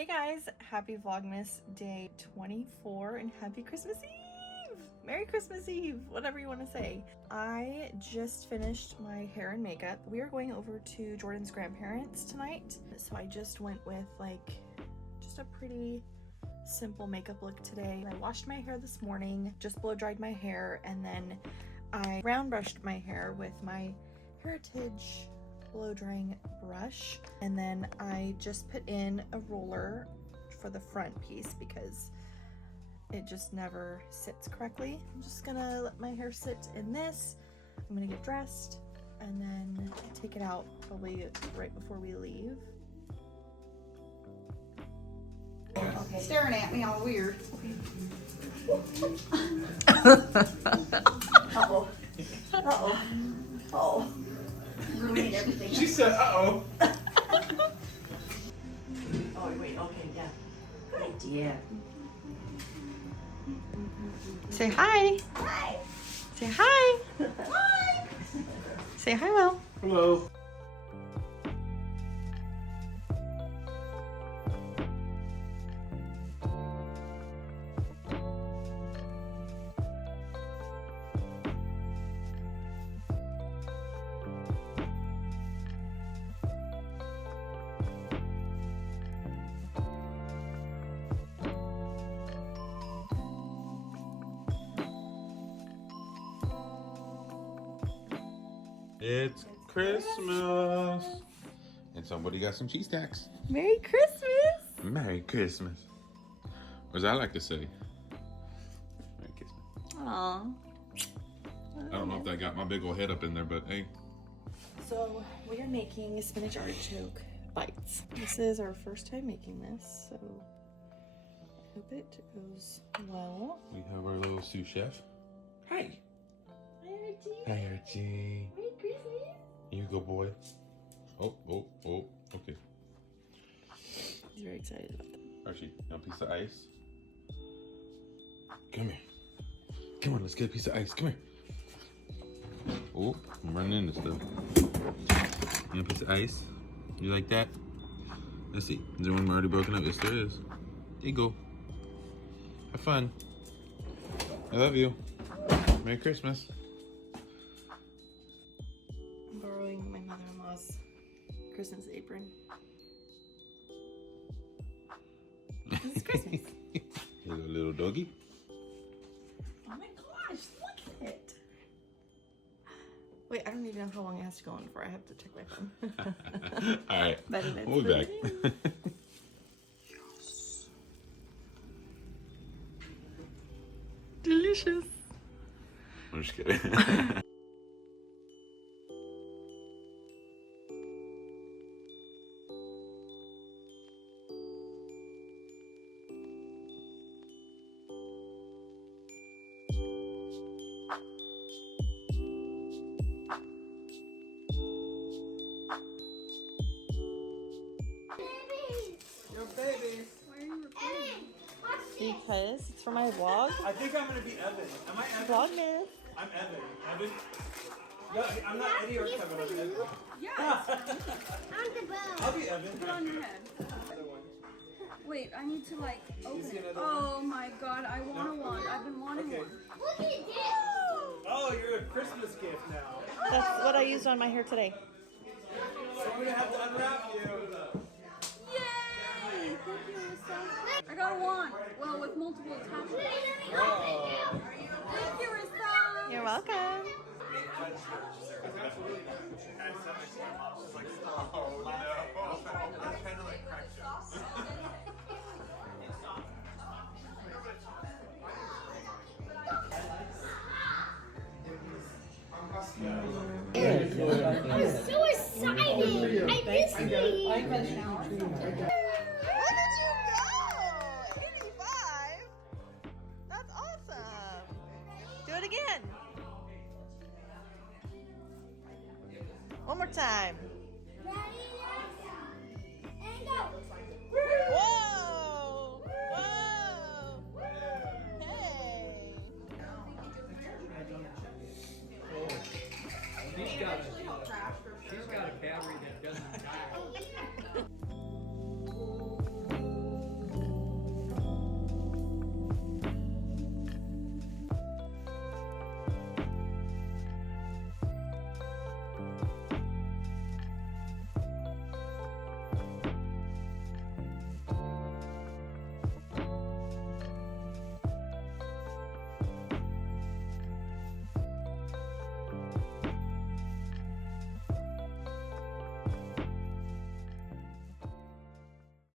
Hey guys, happy Vlogmas day 24 and happy Christmas Eve! Merry Christmas Eve, whatever you want to say. I just finished my hair and makeup. We are going over to Jordan's grandparents tonight. So I just went with like just a pretty simple makeup look today. I washed my hair this morning, just blow dried my hair, and then I round brushed my hair with my Heritage blow drying brush, and then I just put in a roller for the front piece because it just never sits correctly. I'm just gonna let my hair sit in this. I'm gonna get dressed and then take it out probably right before we leave. Okay. Staring at me all weird. Uh-oh. Uh-oh. Oh. Ruining everything. She said, uh-oh. Oh, wait, okay, yeah. Good idea. Say hi. Hi. Say hi. Hi. Say hi, Will. Hello. It's Christmas. And somebody got some cheese stacks. Merry Christmas. Merry Christmas. Or as I like to say, Merry Christmas. Aww. I don't know if that got my big old head up in there, but hey. So we are making spinach artichoke bites. This is our first time making this, so I hope it goes well. We have our little sous chef. Hi. Hi, Archie. Hi, Archie. Merry Christmas. You go, boy. Oh, okay. He's very excited about them. Archie, you want a piece of ice? Come here. Come on, let's get a piece of ice. Come here. Oh, I'm running into stuff. You want a piece of ice? You like that? Let's see. Is there one already broken up? Yes, there is. There you go. Have fun. I love you. Merry Christmas. I'm borrowing my mother-in-law's Christmas apron. This is Christmas. Hello, little doggy. Oh my gosh, look at it. Wait, I don't even know how long it has to go on for. I have to check my phone. All right. We'll be back. Yes. Delicious. I'm just kidding. Your babies. Why are you recording? Because it's for my vlog. I think I'm gonna be Evan. Am I Evan? Vlogmas. I'm Evan. Evan? No, I'm not Eddie or Kevin. I'm Evan. Yes. On the boat. I'll be Evan. Put it on your head. Other one. Wait, I need to like open see it. another Oh my god, I want one. I've been wanting Okay. one. Look at this. Oh, you're a Christmas gift now. That's what I used on my hair today. So I'm gonna have to unwrap you. Yay! Thank you, Larissa. I got a wand. Well, with multiple attachments. Oh. Thank you, Larissa. You're welcome. I'm so excited. I miss you. Look at you go! 85? That's awesome. Do it again. One more time.